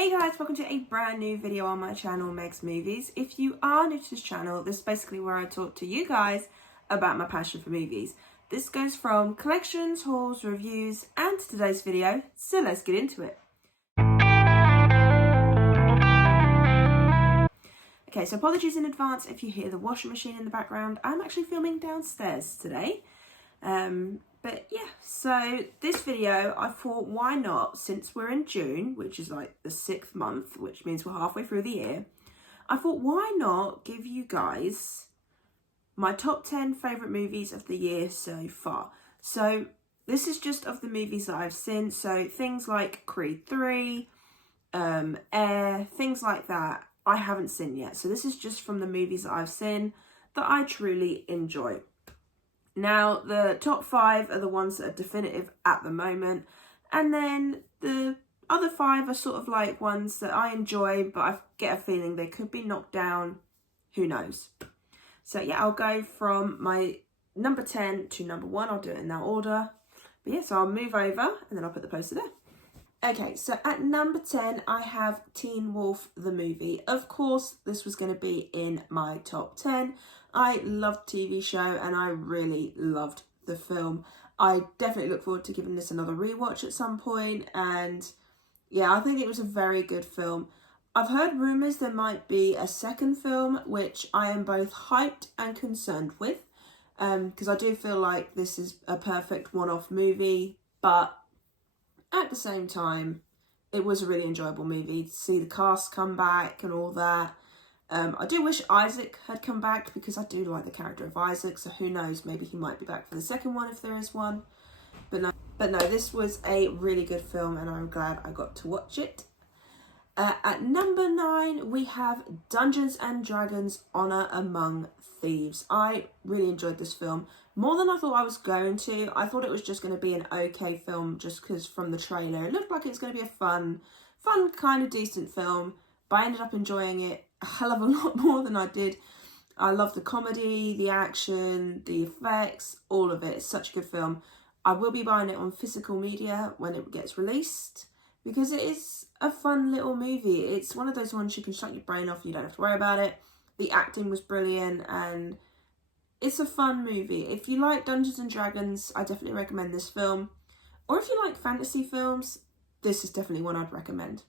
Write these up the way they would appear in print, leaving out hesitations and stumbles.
Hey guys, welcome to a brand new video on my channel, Meg's Movies. If you are new to this channel, this is basically where I talk to you guys about my passion for movies. This goes from collections, hauls, reviews, and today's video, so let's get into it. Okay, so apologies in advance if you hear the washing machine in the background. I'm actually filming downstairs today. But yeah, so this video, I thought, why not, since we're in June, which is like the 6th month, which means we're halfway through the year, I thought, why not give you guys my top 10 favourite movies of the year so far. So this is just of the movies that I've seen, so things like Creed 3, Air, things like that, I haven't seen yet. So this is just from the movies that I've seen that I truly enjoy. Now, the top 5 are the ones that are definitive at the moment, and then the other 5 are sort of like ones that I enjoy, but I get a feeling they could be knocked down. Who knows? So yeah, I'll go from my number 10 to number 1. I'll do it in that order. But yeah, so I'll move over and then I'll put the poster there. Okay, so at number 10, I have Teen Wolf the movie. Of course, this was going to be in my top 10. I loved the TV show and I really loved the film. I definitely look forward to giving this another rewatch at some point, and yeah, I think it was a very good film. I've heard rumours there might be a second film, which I am both hyped and concerned with, because I do feel like this is a perfect one-off movie, but at the same time, it was a really enjoyable movie to see the cast come back and all that. I do wish Isaac had come back because I do like the character of Isaac, so who knows, maybe he might be back for the second one if there is one. But no, this was a really good film and I'm glad I got to watch it. At number 9, we have Dungeons and Dragons: Honor Among Thieves. I really enjoyed this film, more than I thought I was going to. I thought it was just going to be an okay film just because from the trailer it looked like it's going to be a fun kind of decent film, but I ended up enjoying it a hell of a lot more than I did. I love the comedy, the action, the effects, all of it. It's such a good film. I will be buying it on physical media when it gets released because it is a fun little movie. It's one of those ones you can shut your brain off, you don't have to worry about it. The acting was brilliant and it's a fun movie. If you like Dungeons and Dragons, I definitely recommend this film. Or if you like fantasy films, this is definitely one I'd recommend.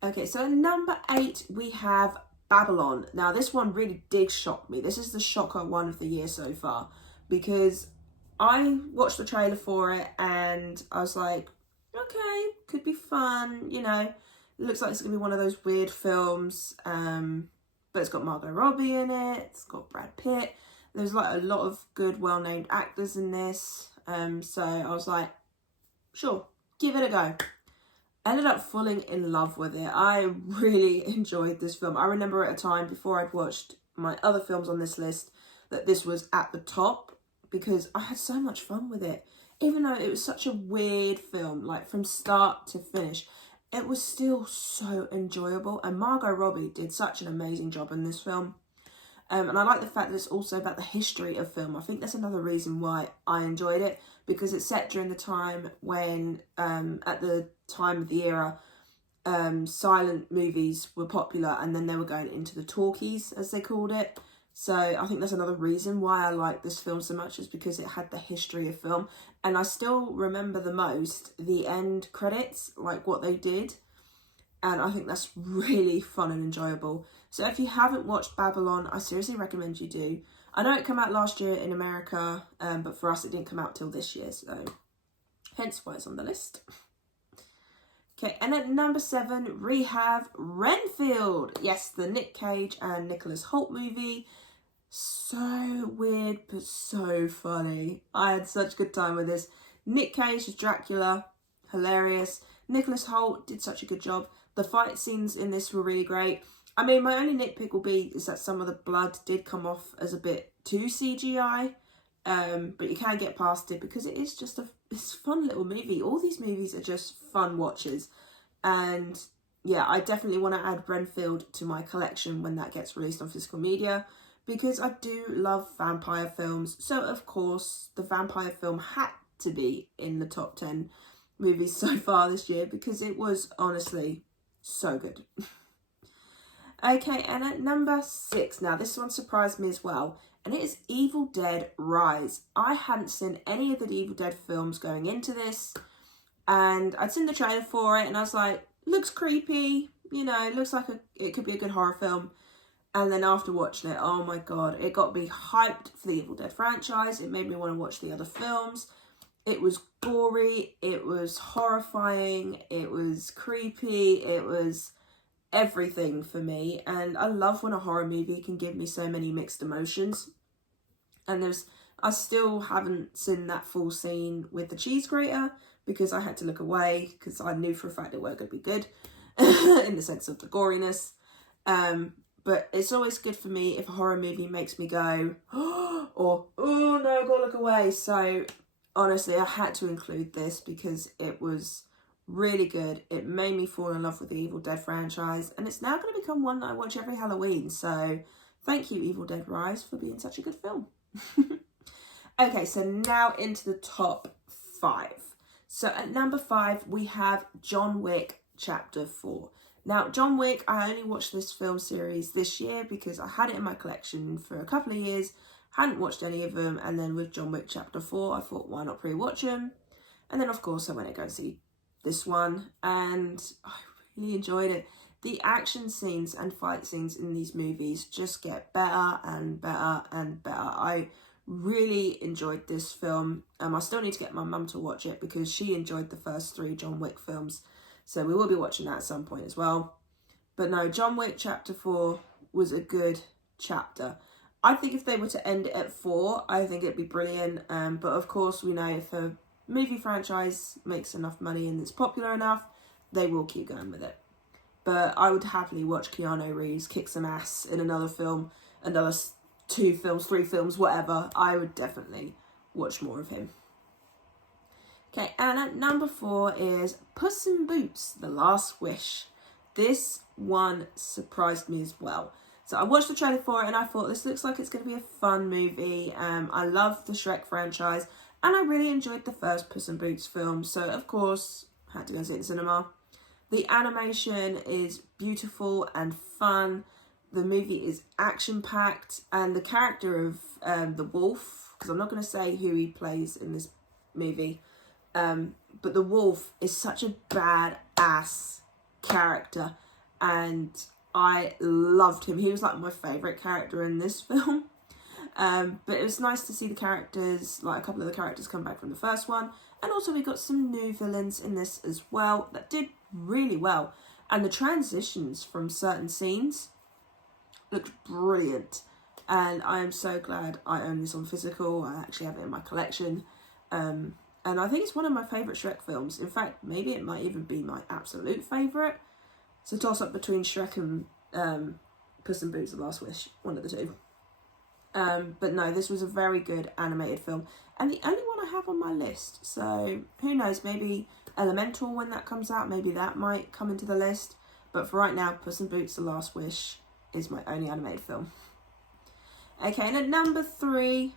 Okay, so number 8, we have Babylon. Now, this one really did shock me. This is the shocker one of the year so far because I watched the trailer for it and I was like, okay, could be fun, you know. It looks like it's going to be one of those weird films, but it's got Margot Robbie in it, it's got Brad Pitt. There's like a lot of good, well-known actors in this, so I was like, sure, give it a go. I ended up falling in love with it. I really enjoyed this film. I remember at a time before I'd watched my other films on this list that this was at the top because I had so much fun with it. Even though it was such a weird film, like from start to finish, it was still so enjoyable. And Margot Robbie did such an amazing job in this film. And I like the fact that it's also about the history of film. I think that's another reason why I enjoyed it, because it's set during the time when, at the time of the era, silent movies were popular and then they were going into the talkies, as they called it. So I think that's another reason why I like this film so much, is because it had the history of film. And I still remember the most the end credits, like what they did. And I think that's really fun and enjoyable. So if you haven't watched Babylon, I seriously recommend you do. I know it came out last year in America, but for us it didn't come out till this year, so hence why it's on the list. Okay, and at number 7, we have Renfield. Yes, the Nick Cage and Nicholas Hoult movie. So weird, but so funny. I had such a good time with this. Nick Cage as Dracula, hilarious. Nicholas Hoult did such a good job. The fight scenes in this were really great. I mean, my only nitpick will be is that some of the blood did come off as a bit too CGI. But you can get past it because it is just it's a fun little movie. All these movies are just fun watches. And yeah, I definitely want to add Renfield to my collection when that gets released on physical media, because I do love vampire films. So of course, the vampire film had to be in the top 10 movies so far this year, because it was honestly So good. Okay, and at number 6, now this one surprised me as well, and it is Evil Dead Rise. I hadn't seen any of the Evil Dead films going into this, and I'd seen the trailer for it, and I was like, looks creepy, you know, looks like it could be a good horror film. And then after watching it, oh my god, it got me hyped for the Evil Dead franchise. It made me want to watch the other films. It was gory, it was horrifying, it was creepy, it was everything for me. And I love when a horror movie can give me so many mixed emotions. And I still haven't seen that full scene with the cheese grater because I had to look away because I knew for a fact it weren't going to be good in the sense of the goriness. But it's always good for me if a horror movie makes me go, or, oh no, I've got to look away. So honestly, I had to include this because it was really good. It made me fall in love with the Evil Dead franchise, and it's now going to become one that I watch every Halloween. So thank you, Evil Dead Rise, for being such a good film. Okay, so now into the top 5. So at number 5, we have John Wick Chapter 4. Now, John Wick, I only watched this film series this year because I had it in my collection for a couple of years, hadn't watched any of them, and then with John Wick Chapter 4, I thought, why not pre-watch them? And then, of course, I went to go see this one, and I really enjoyed it. The action scenes and fight scenes in these movies just get better and better and better. I really enjoyed this film. I still need to get my mum to watch it because she enjoyed the first 3 John Wick films. So we will be watching that at some point as well. But no, John Wick Chapter 4 was a good chapter. I think if they were to end it at 4, I think it'd be brilliant. But of course, we know if a movie franchise makes enough money and it's popular enough, they will keep going with it. But I would happily watch Keanu Reeves kick some ass in another film, another 2 films, 3 films, whatever. I would definitely watch more of him. Okay, and at number 4 is Puss in Boots: The Last Wish. This one surprised me as well. So I watched the trailer for it and I thought this looks like it's going to be a fun movie. I love the Shrek franchise and I really enjoyed the first Puss in Boots film. So of course, I had to go see it in the cinema. The animation is beautiful and fun. The movie is action-packed and the character of the wolf, because I'm not going to say who he plays in this movie, but the wolf is such a badass character and I loved him. He was like my favourite character in this film. But it was nice to see the characters, like a couple of the characters come back from the first one. And also we got some new villains in this as well that did really well. And the transitions from certain scenes looked brilliant. And I am so glad I own this on physical. I actually have it in my collection. And I think it's one of my favourite Shrek films. In fact, maybe it might even be my absolute favourite. It's a toss-up between Shrek and Puss in Boots: The Last Wish, one of the two. But no, this was a very good animated film. And the only one I have on my list. So, who knows, maybe Elemental, when that comes out, maybe that might come into the list. But for right now, Puss in Boots: The Last Wish is my only animated film. Okay, and at number 3,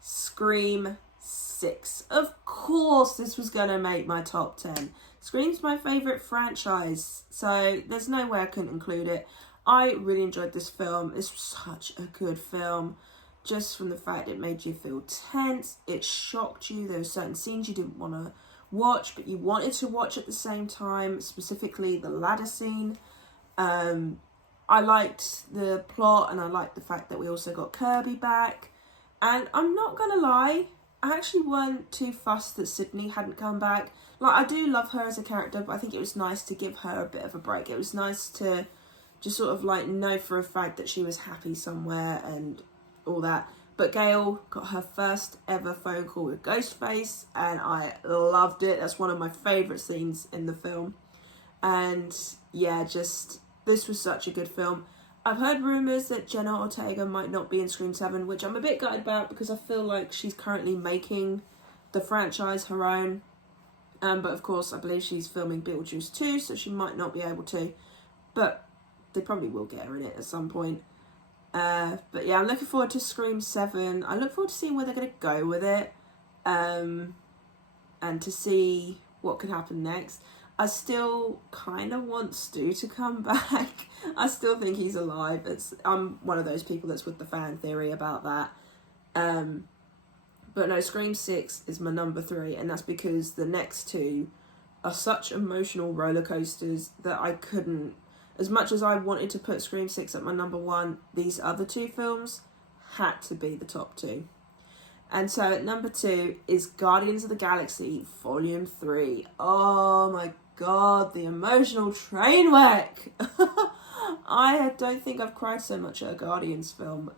Scream 6. Of course this was going to make my top 10. Scream's my favourite franchise, so there's no way I couldn't include it. I really enjoyed this film. This was such a good film, just from the fact it made you feel tense, it shocked you. There were certain scenes you didn't want to watch, but you wanted to watch at the same time, specifically the ladder scene. I liked the plot and I liked the fact that we also got Kirby back. And I'm not going to lie, I actually weren't too fussed that Sydney hadn't come back. Like, I do love her as a character, but I think it was nice to give her a bit of a break. It was nice to just sort of like know for a fact that she was happy somewhere and all that. But Gail got her first ever phone call with Ghostface and I loved it. That's one of my favourite scenes in the film. And yeah, just, this was such a good film. I've heard rumours that Jenna Ortega might not be in Scream 7, which I'm a bit gutted about because I feel like she's currently making the franchise her own. But of course, I believe she's filming Beetlejuice 2, so she might not be able to. But they probably will get her in it at some point. But yeah, I'm looking forward to Scream 7. I look forward to seeing where they're going to go with it. And to see what could happen next. I still kind of want Stu to come back. I still think he's alive. I'm one of those people that's with the fan theory about that. But no, Scream 6 is my number 3, and that's because the next two are such emotional roller coasters that I couldn't, as much as I wanted to put Scream 6 at my number 1, these other two films had to be the top 2. And so at number 2 is Guardians of the Galaxy Volume 3. Oh my god, the emotional train wreck! I don't think I've cried so much at a Guardians film.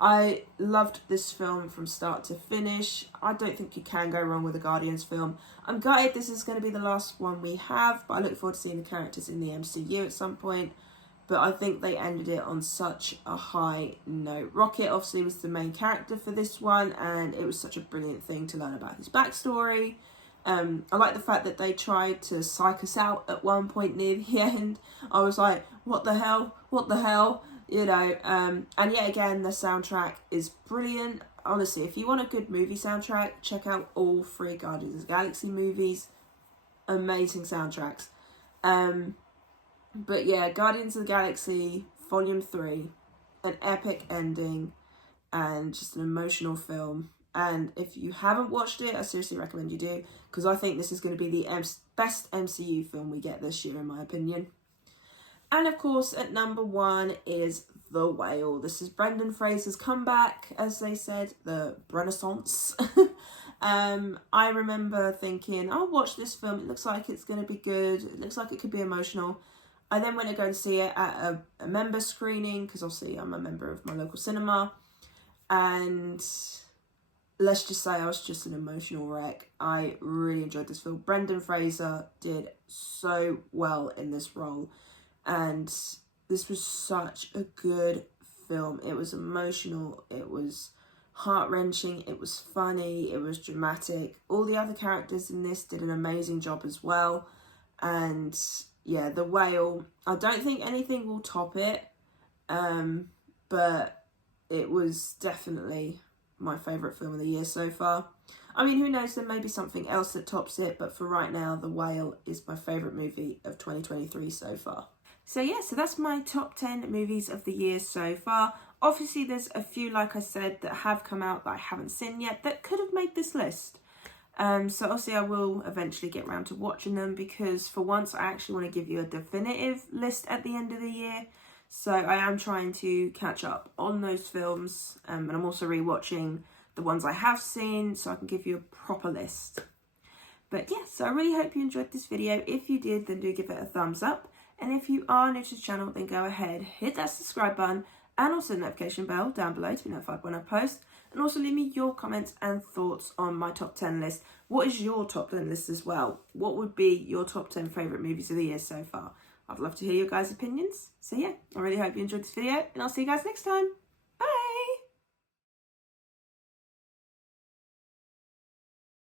I loved this film from start to finish. I don't think you can go wrong with a Guardians film. I'm gutted this is going to be the last one we have, but I look forward to seeing the characters in the MCU at some point. But I think they ended it on such a high note. Rocket obviously was the main character for this one, and it was such a brilliant thing to learn about his backstory. I like the fact that they tried to psych us out at one point near the end. I was like, what the hell? What the hell? You know, and yet again, the soundtrack is brilliant. Honestly, if you want a good movie soundtrack, check out all 3 Guardians of the Galaxy movies. Amazing soundtracks. But yeah, Guardians of the Galaxy Volume 3, an epic ending and just an emotional film. And if you haven't watched it, I seriously recommend you do, because I think this is going to be the best MCU film we get this year, in my opinion. And of course, at number 1 is The Whale. This is Brendan Fraser's comeback, as they said, the Renaissance. I remember thinking, I'll watch this film. It looks like it's going to be good. It looks like it could be emotional. I then went to go and see it at a member screening, because obviously I'm a member of my local cinema. And let's just say I was just an emotional wreck. I really enjoyed this film. Brendan Fraser did so well in this role. And this was such a good film. It was emotional, it was heart-wrenching, it was funny, it was dramatic. All the other characters in this did an amazing job as well. And yeah, The Whale, I don't think anything will top it. But it was definitely my favourite film of the year so far. I mean, who knows, there may be something else that tops it, but for right now, The Whale is my favourite movie of 2023 so far. So yeah, so that's my top 10 movies of the year so far. Obviously, there's a few, like I said, that have come out that I haven't seen yet that could have made this list. So obviously I will eventually get around to watching them, because for once I actually want to give you a definitive list at the end of the year. So I am trying to catch up on those films, and I'm also rewatching the ones I have seen so I can give you a proper list. But yeah, so I really hope you enjoyed this video. If you did, then do give it a thumbs up. And if you are new to the channel, then go ahead, hit that subscribe button and also the notification bell down below to be notified when I post. And also leave me your comments and thoughts on my top 10 list. What is your top 10 list as well? What would be your top 10 favourite movies of the year so far? I'd love to hear your guys' opinions. So yeah, I really hope you enjoyed this video, and I'll see you guys next time.